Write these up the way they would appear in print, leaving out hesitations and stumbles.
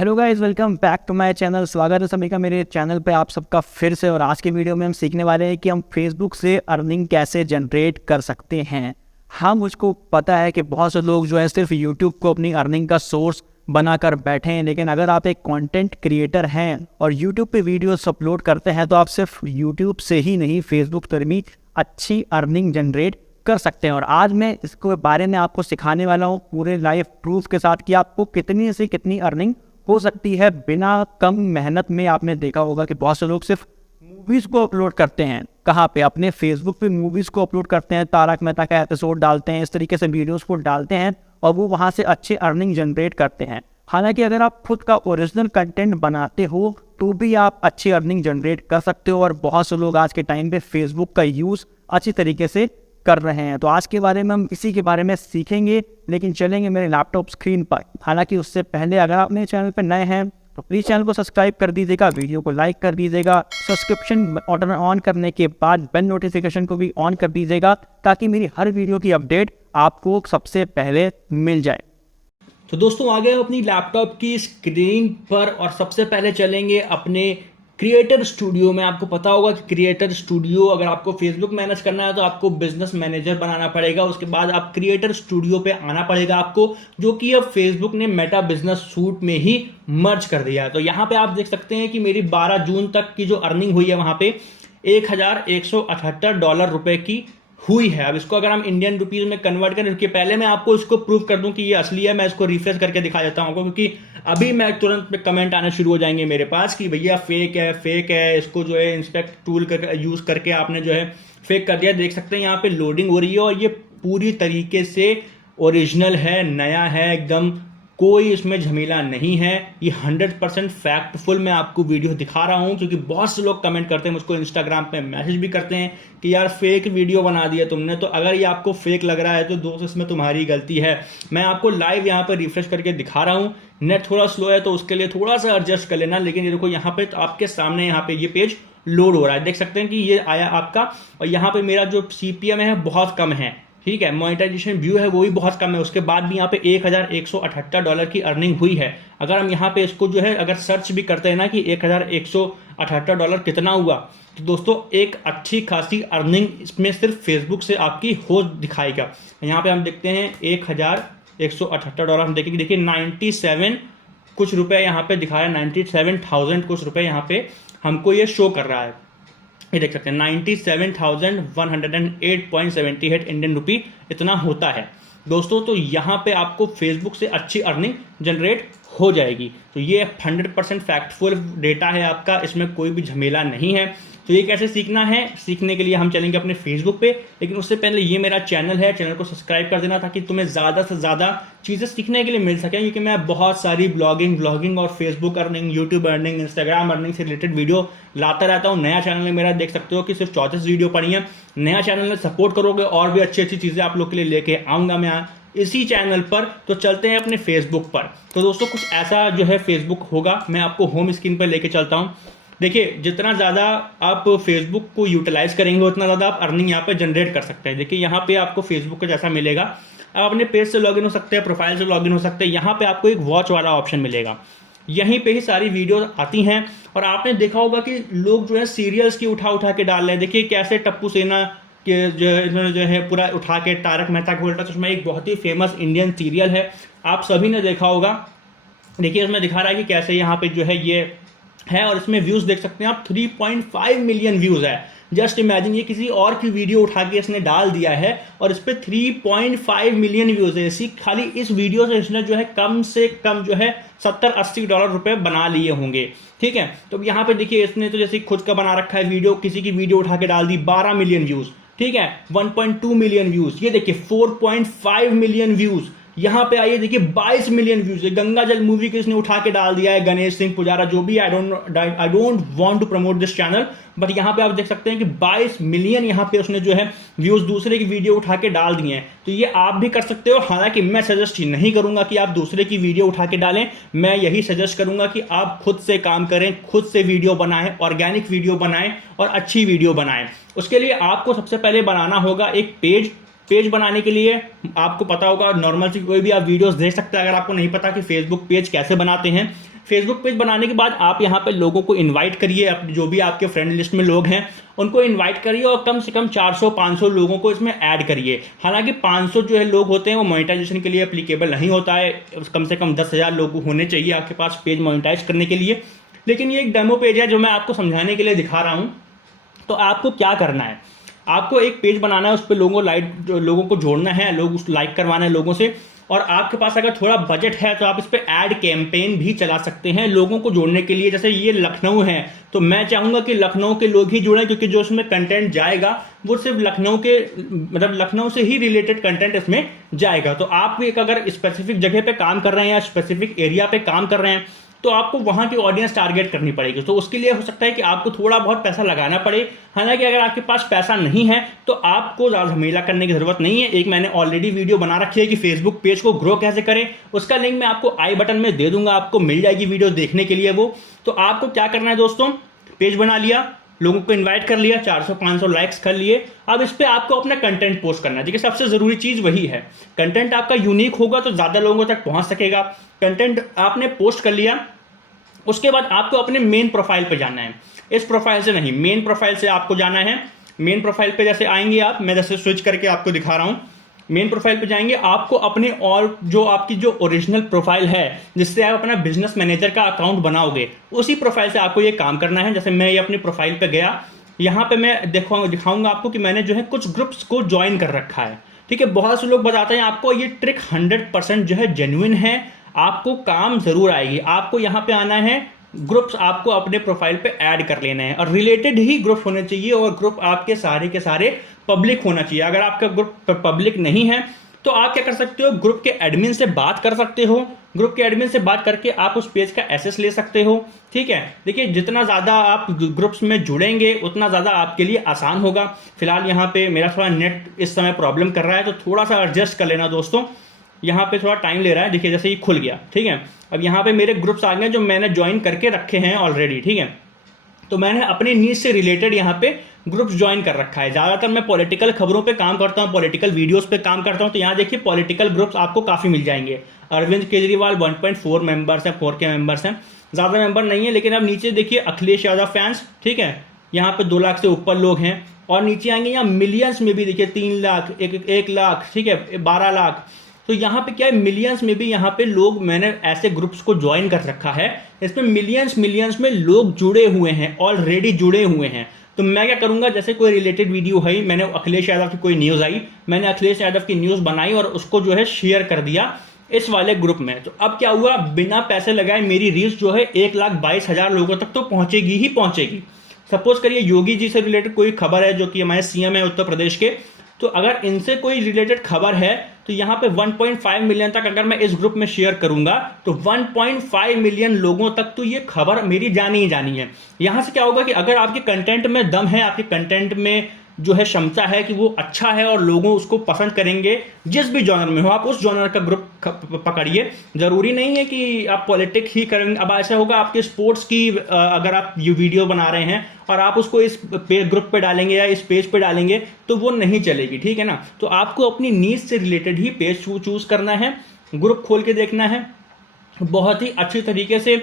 Hello guys, welcome back to my channel. स्वागत है सभी का मेरे चैनल पे आप सबका फिर से। और आज के वीडियो में हम सीखने वाले हैं कि हम फेसबुक से अर्निंग कैसे जनरेट कर सकते हैं। हाँ, मुझको पता है कि बहुत से लोग जो है सिर्फ यूट्यूब को अपनी अर्निंग का सोर्स बनाकर बैठे हैं, लेकिन अगर आप एक कंटेंट क्रिएटर हैं और यूट्यूब पे वीडियोस अपलोड करते हैं तो आप सिर्फ यूट्यूब से ही नहीं, फेसबुक पर भी अच्छी अर्निंग जनरेट कर सकते हैं। और आज मैं इसके बारे में आपको सिखाने वाला हूँ पूरे लाइव प्रूफ के साथ कि आपको कितनी से कितनी अर्निंग हो सकती है बिना कम मेहनत में। आपने देखा होगा कि बहुत से लोग सिर्फ मूवीज़ को अपलोड करते हैं। कहाँ पे? अपने फेसबुक पे मूवीज़ को अपलोड करते हैं, तारक मेहता का एपिसोड डालते हैं, इस तरीके से वीडियोस को डालते हैं और वो वहाँ से अच्छे अर्निंग जनरेट करते हैं। हालांकि अगर आप खुद का ओरिजिनल कंटेंट बनाते हो तो भी आप अच्छी अर्निंग जनरेट कर सकते हो। और बहुत से लोग आज के टाइम पे फेसबुक का यूज़ अच्छी तरीके से कर रहे हैं। तो आज के बारे में हम इसी के बारे में सीखेंगे, लेकिन चलेंगे मेरे लैपटॉप स्क्रीन पर। हालांकि उससे पहले अगर आप मेरे चैनल पर नए हैं तो प्लीज़ चैनल को सब्सक्राइब कर दीजिएगा, वीडियो को लाइक कर दीजिएगा, सब्सक्रिप्शन ऑर्डर ऑन करने के बाद बेल नोटिफिकेशन को भी ऑन कर दीजिएगा ताकि मेरी हर वीडियो की अपडेट आपको सबसे पहले मिल जाए। तो दोस्तों, आ गए अपनी लैपटॉप की स्क्रीन पर और सबसे पहले चलेंगे अपने क्रिएटर स्टूडियो में। आपको पता होगा कि क्रिएटर स्टूडियो, अगर आपको फेसबुक मैनेज करना है तो आपको बिजनेस मैनेजर बनाना पड़ेगा। उसके बाद आप क्रिएटर स्टूडियो पे आना पड़ेगा आपको, जो कि अब फेसबुक ने मेटा बिजनेस सूट में ही मर्ज कर दिया है। तो यहाँ पे आप देख सकते हैं कि मेरी 12 जून तक की जो अर्निंग हुई है वहां पे $1178 की हुई है। अब इसको अगर हम इंडियन रुपीज में कन्वर्ट करें, क्योंकि पहले मैं आपको इसको प्रूव कर दूं कि ये असली है, मैं इसको रिफ्रेश करके दिखा देता हूं, क्योंकि अभी मैं तुरंत कमेंट आने शुरू हो जाएंगे मेरे पास कि भैया फेक है, इसको जो है इंस्पेक्ट टूल का यूज करके आपने जो है फेक कर दिया। देख सकते हैं यहाँ पे लोडिंग हो रही है और ये पूरी तरीके से ओरिजिनल है, नया है एकदम, कोई इसमें झमेला नहीं है। ये 100% फैक्टफुल मैं आपको वीडियो दिखा रहा हूं, क्योंकि बहुत से लोग कमेंट करते हैं, मुझको इंस्टाग्राम पे मैसेज भी करते हैं कि यार फेक वीडियो बना दिया तुमने। तो अगर ये आपको फेक लग रहा है तो दोस्त इसमें तुम्हारी गलती है। मैं आपको लाइव यहाँ पर रिफ्रेश करके दिखा रहा हूँ। नेट थोड़ा स्लो है तो उसके लिए थोड़ा सा एडजस्ट कर लेना, लेकिन ये देखो यहाँ पे तो आपके सामने यहाँ पे ये पेज लोड हो रहा है। देख सकते हैं कि ये आया आपका, और यहाँ पे मेरा जो CPM है बहुत कम है, ठीक है। मोनेटाइजेशन व्यू है वो भी बहुत कम है। उसके बाद भी यहाँ पे $1178 की अर्निंग हुई है। अगर हम यहाँ पे इसको जो है अगर सर्च भी करते हैं ना कि $1178 कितना हुआ, तो दोस्तों एक अच्छी खासी अर्निंग इसमें सिर्फ फेसबुक से आपकी हो दिखाएगा। यहाँ पे हम देखते हैं $1178 हम देखेंगे, देखिए 97 कुछ रुपए यहाँ पे दिखा रहा है, 97,000 कुछ रुपए यहाँ पे हमको ये शो कर रहा है। ये देख सकते हैं 97,108.78 इंडियन रुपी इतना होता है दोस्तों। तो यहाँ पे आपको फेसबुक से अच्छी अर्निंग जनरेट हो जाएगी। तो ये 100% फैक्टफुल डेटा है आपका, इसमें कोई भी झमेला नहीं है। तो ये कैसे सीखना है, सीखने के लिए हम चलेंगे अपने फेसबुक पे, लेकिन उससे पहले ये मेरा चैनल है, चैनल को सब्सक्राइब कर देना ताकि तुम्हें ज़्यादा से ज़्यादा चीज़ें सीखने के लिए मिल सकें। क्योंकि मैं बहुत सारी ब्लॉगिंग और Facebook earning, YouTube earning, Instagram earning से रिलेटेड वीडियो लाता रहता हूँ। नया चैनल है मेरा, देख सकते हो कि सिर्फ 34 वीडियो पड़ी है। नया चैनल में सपोर्ट करोगे और भी अच्छी अच्छी चीज़ें आप लोग के लिए लेके आऊँगा मैं इसी चैनल पर। तो चलते हैं अपने फेसबुक पर। तो दोस्तों कुछ ऐसा जो है फेसबुक होगा, मैं आपको होम स्क्रीन पर लेके चलता हूँ। देखिए, जितना ज़्यादा आप फेसबुक को यूटिलाइज करेंगे उतना ज़्यादा आप अर्निंग यहाँ पे जनरेट कर सकते हैं। देखिए यहाँ पे आपको फेसबुक का जैसा मिलेगा, आप अपने पेज से लॉगिन हो सकते हैं, प्रोफाइल से लॉगिन हो सकते हैं। यहाँ पे आपको एक वॉच वाला ऑप्शन मिलेगा, यहीं पे ही सारी वीडियो आती हैं। और आपने देखा होगा कि लोग जो है सीरियल्स की उठा के डाल रहे हैं। देखिए कैसे टप्पू सेना के इन्होंने जो है पूरा उठा के तारक मेहता का उल्टा चश्मा, एक बहुत ही फेमस इंडियन सीरियल है, आप सभी ने देखा होगा। देखिए इसमें दिखा रहा है कि कैसे यहाँ पे जो है ये है, और इसमें व्यूज देख सकते हैं आप 3.5 मिलियन व्यूज है। जस्ट इमेजिन, ये किसी और की वीडियो उठा के इसने डाल दिया है और इस पे 3.5 मिलियन व्यूज है। इसी खाली इस वीडियो से इसने जो है कम से कम जो है $70-80 रुपए बना लिए होंगे, ठीक है। तो यहाँ पे देखिए इसने तो जैसे खुद का बना रखा है वीडियो, किसी की वीडियो उठा के डाल दी, 12 मिलियन व्यूज, ठीक है। 1.2 मिलियन व्यूज, ये देखिए 4.5 मिलियन व्यूज। यहाँ पे आइए देखिए 22 मिलियन व्यूज है। गंगा जल मूवी को इसने उठा के डाल दिया है, गणेश सिंह पुजारा जो भी, I don't want to promote this channel, but यहाँ पे आप देख सकते हैं कि 22 मिलियन यहाँ पे उसने जो है व्यूज दूसरे की वीडियो उठा के डाल दिए हैं। तो ये आप भी कर सकते हो। हालांकि मैं सजेस्ट नहीं करूंगा कि आप दूसरे की वीडियो उठा के डालें, मैं यही सजेस्ट करूंगा कि आप खुद से काम करें, खुद से वीडियो बनाएं, ऑर्गेनिक वीडियो बनाएं और अच्छी वीडियो बनाएं। उसके लिए आपको सबसे पहले बनाना होगा एक पेज। पेज बनाने के लिए आपको पता होगा, नॉर्मल सी कोई भी आप वीडियोस देख सकते हैं। अगर आपको नहीं पता कि फेसबुक पेज कैसे बनाते हैं, फेसबुक पेज बनाने के बाद आप यहाँ पे लोगों को इनवाइट करिए, जो भी आपके फ्रेंड लिस्ट में लोग हैं उनको इनवाइट करिए और कम से कम 400-500 लोगों को इसमें ऐड करिए। हालांकि 500 जो है लोग होते हैं वो मोनेटाइजेशन के लिए एप्लीकेबल नहीं होता है, कम से कम 10,000 लोग होने चाहिए आपके पास पेज मोनेटाइज करने के लिए। लेकिन ये एक डेमो पेज है जो मैं आपको समझाने के लिए दिखा रहा हूँ। तो आपको क्या करना है, आपको एक पेज बनाना है, उस पर लोगों को जोड़ना है, लोग उस लाइक करवाना है लोगों से, और आपके पास अगर थोड़ा बजट है तो आप इस पे ऐड कैंपेन भी चला सकते हैं लोगों को जोड़ने के लिए। जैसे ये लखनऊ है तो मैं चाहूंगा कि लखनऊ के लोग ही जुड़ें, क्योंकि जो इसमें कंटेंट जाएगा वो सिर्फ लखनऊ से ही रिलेटेड कंटेंट इसमें जाएगा। तो आप एक अगर स्पेसिफिक जगह पे काम कर रहे हैं या स्पेसिफिक एरिया पे काम कर रहे हैं तो आपको वहां की ऑडियंस टारगेट करनी पड़ेगी। तो उसके लिए हो सकता है कि आपको थोड़ा बहुत पैसा लगाना पड़े। हालांकि अगर आपके पास पैसा नहीं है तो आपको ज़्यादा झमेला करने की जरूरत नहीं है। एक मैंने ऑलरेडी वीडियो बना रखी है कि फेसबुक पेज को ग्रो कैसे करें, उसका लिंक मैं आपको आई बटन में दे दूंगा, आपको मिल जाएगी वीडियो देखने के लिए वो। तो आपको क्या करना है दोस्तों, पेज बना लिया, लोगों को इनवाइट कर लिया, 400-500 लाइक्स कर लिए। अब इस पे आपको अपना कंटेंट पोस्ट करना है। देखिए सबसे जरूरी चीज वही है, कंटेंट आपका यूनिक होगा तो ज्यादा लोगों तक पहुंच सकेगा। कंटेंट आपने पोस्ट कर लिया, उसके बाद आपको अपने मेन प्रोफाइल पे जाना है। इस प्रोफाइल से नहीं, मेन प्रोफाइल से आपको जाना है। मेन प्रोफाइल पे जैसे आएंगे आप, मैं जैसे स्विच करके आपको दिखा रहा हूं, मेन प्रोफाइल पे जाएंगे, आपको अपने और जो आपकी जो ओरिजिनल प्रोफाइल है जिससे आप अपना बिजनेस मैनेजर का अकाउंट बनाओगे, उसी प्रोफाइल से आपको ये काम करना है। जैसे मैं ये अपनी प्रोफाइल पे गया, यहाँ पे मैं दिखाऊंगा आपको कि मैंने जो है कुछ ग्रुप्स को ज्वाइन कर रखा है। ठीक है, बहुत से लोग बताते हैं आपको ये ट्रिक 100% जो है जेन्युइन है, आपको काम जरूर आएगी। आपको यहाँ पे आना है, ग्रुप्स आपको अपने प्रोफाइल पे ऐड कर लेना है और रिलेटेड ही ग्रुप होने चाहिए, और ग्रुप आपके सारे के सारे पब्लिक होना चाहिए। अगर आपका ग्रुप पब्लिक नहीं है तो आप क्या कर सकते हो, ग्रुप के एडमिन से बात कर सकते हो। ग्रुप के एडमिन से बात करके आप उस पेज का एक्सेस ले सकते हो। ठीक है, देखिए जितना ज़्यादा आप ग्रुप्स में जुड़ेंगे उतना ज़्यादा आपके लिए आसान होगा। फिलहाल यहाँ पे मेरा थोड़ा नेट इस समय प्रॉब्लम कर रहा है, तो थोड़ा सा एडजस्ट कर लेना दोस्तों। यहाँ पे थोड़ा टाइम ले रहा है। देखिए जैसे ये खुल गया, ठीक है। अब यहाँ पे मेरे ग्रुप्स आ गए जो मैंने ज्वाइन करके रखे हैं ऑलरेडी। ठीक है, तो मैंने अपनी नीड से रिलेटेड यहाँ पे ग्रुप्स ज्वाइन कर रखा है। ज़्यादातर मैं पॉलिटिकल खबरों पे काम करता हूँ, पॉलिटिकल वीडियोस पे काम करता हूँ। तो यहाँ देखिए पॉलिटिकल ग्रुप्स आपको काफ़ी मिल जाएंगे। अरविंद केजरीवाल 1.4 मेंबर्स हैं, 4K मेंबर्स हैं, ज़्यादा मेंबर नहीं है। लेकिन अब नीचे देखिए अखिलेश यादव फैंस, ठीक है, यहाँ पे 2 लाख से ऊपर लोग हैं। और नीचे आएंगे यहाँ मिलियंस में भी, देखिए 3 लाख, 1 लाख, ठीक है, 12 लाख। तो यहाँ पे क्या है, मिलियंस में भी यहाँ पे लोग, मैंने ऐसे ग्रुप्स को ज्वाइन कर रखा है, इसमें मिलियंस में लोग जुड़े हुए हैं, ऑलरेडी जुड़े हुए हैं। तो मैं क्या करूंगा, जैसे कोई रिलेटेड वीडियो है, मैंने अखिलेश यादव की कोई न्यूज़ आई, मैंने अखिलेश यादव की न्यूज़ बनाई और उसको जो है शेयर कर दिया इस वाले ग्रुप में। तो अब क्या हुआ, बिना पैसे लगाए मेरी रीच जो है 1,22,000 लोगों तक तो पहुंचेगी ही पहुंचेगी। सपोज करिए योगी जी से रिलेटेड कोई खबर है, जो कि हमारे सीएम है उत्तर प्रदेश के, तो अगर इनसे कोई रिलेटेड खबर है तो यहाँ पे 1.5 मिलियन तक अगर मैं इस ग्रुप में शेयर करूंगा तो 1.5 मिलियन लोगों तक तो ये खबर मेरी जानी ही जानी है। यहाँ से क्या होगा कि अगर आपके कंटेंट में दम है, आपके कंटेंट में जो है क्षमता है कि वो अच्छा है और लोगों उसको पसंद करेंगे, जिस भी जॉनर में हो आप उस जॉनर का ग्रुप पकड़िए। जरूरी नहीं है कि आप पॉलिटिक्स ही करेंगे। अब ऐसा होगा आपके स्पोर्ट्स की अगर आप ये वीडियो बना रहे हैं और आप उसको इस ग्रुप पे डालेंगे या इस पेज पे डालेंगे तो वो नहीं चलेगी, ठीक है ना। तो आपको अपनी नीड से रिलेटेड ही पेज चूज करना है, ग्रुप खोल के देखना है, बहुत ही अच्छी तरीके से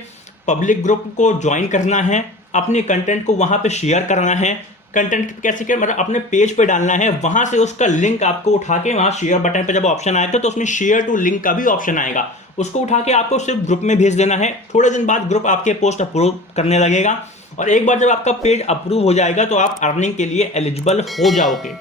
पब्लिक ग्रुप को ज्वाइन करना है, अपने कंटेंट को वहां पे शेयर करना है। कंटेंट कैसे कर, मतलब अपने पेज पे डालना है, वहां से उसका लिंक आपको उठा के वहां शेयर बटन पे जब ऑप्शन आएगा तो उसमें शेयर टू लिंक का भी ऑप्शन आएगा, उसको उठा के आपको सिर्फ ग्रुप में भेज देना है। थोड़े दिन बाद ग्रुप आपके पोस्ट अप्रूव करने लगेगा और एक बार जब आपका पेज अप्रूव हो जाएगा तो आप अर्निंग के लिए एलिजिबल हो जाओगे।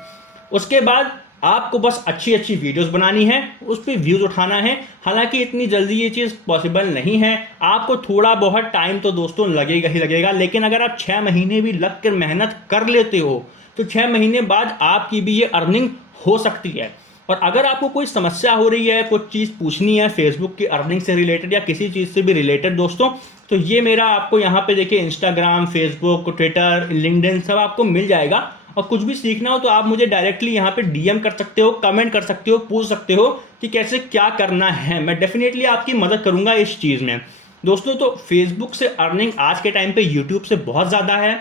उसके बाद आपको बस अच्छी अच्छी वीडियोस बनानी है, उस पर व्यूज उठाना है। हालांकि इतनी जल्दी ये चीज पॉसिबल नहीं है, आपको थोड़ा बहुत टाइम तो दोस्तों लगेगा ही लगेगा। लेकिन अगर आप 6 महीने भी लग कर मेहनत कर लेते हो तो 6 महीने बाद आपकी भी ये अर्निंग हो सकती है। और अगर आपको कोई समस्या हो रही है, कुछ चीज पूछनी है फेसबुक की अर्निंग से रिलेटेड या किसी चीज से भी रिलेटेड दोस्तों, तो ये मेरा आपको यहाँ पे देखिए इंस्टाग्राम, फेसबुक, ट्विटर, लिंक्डइन सब आपको मिल जाएगा। और कुछ भी सीखना हो तो आप मुझे डायरेक्टली यहाँ पे डीएम कर सकते हो, कमेंट कर सकते हो, पूछ सकते हो कि कैसे क्या करना है। मैं डेफिनेटली आपकी मदद करूंगा इस चीज में दोस्तों। तो फेसबुक से अर्निंग आज के टाइम पे यूट्यूब से बहुत ज्यादा है।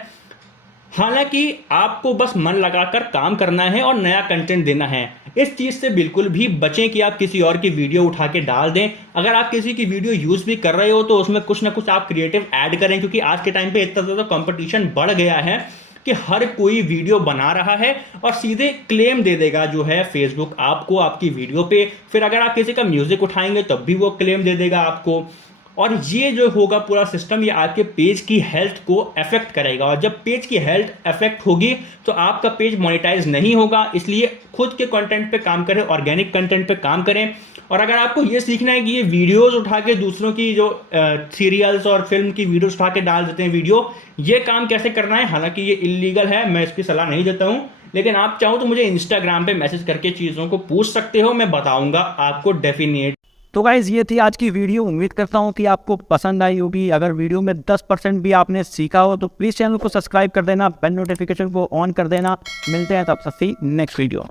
हालांकि आपको बस मन लगाकर काम करना है और नया कंटेंट देना है। इस चीज से बिल्कुल भी बचें कि आप किसी और की वीडियो उठा के डाल दें। अगर आप किसी की वीडियो यूज भी कर रहे हो तो उसमें कुछ ना कुछ आप क्रिएटिव ऐड करें, क्योंकि आज के टाइम पे इतना ज़्यादा कंपटीशन बढ़ गया है कि हर कोई वीडियो बना रहा है और सीधे क्लेम दे देगा जो है फेसबुक आपको आपकी वीडियो पे। फिर अगर आप किसी का म्यूजिक उठाएंगे तब भी वो क्लेम दे देगा आपको। और ये जो होगा पूरा सिस्टम, ये आपके पेज की हेल्थ को अफेक्ट करेगा, और जब पेज की हेल्थ अफेक्ट होगी तो आपका पेज मोनेटाइज नहीं होगा। इसलिए खुद के कंटेंट पे काम करें, ऑर्गेनिक कंटेंट पे काम करें। और अगर आपको ये सीखना है कि ये वीडियोस उठा के दूसरों की जो सीरियल्स और फिल्म की वीडियोस उठा के डाल देते हैं वीडियो, ये काम कैसे करना है, हालांकि ये इलीगल है, मैं इसकी सलाह नहीं देता हूं, लेकिन आप चाहो तो मुझे इंस्टाग्राम पे मैसेज करके चीज़ों को पूछ सकते हो, मैं बताऊंगा आपको डेफिनेट। तो गाइज ये थी आज की वीडियो। उम्मीद करता हूँ कि आपको पसंद आई होगी। अगर वीडियो में 10% भी आपने सीखा हो तो प्लीज़ चैनल को सब्सक्राइब कर देना, बेल नोटिफिकेशन को ऑन कर देना। मिलते हैं तब तक नेक्स्ट वीडियो।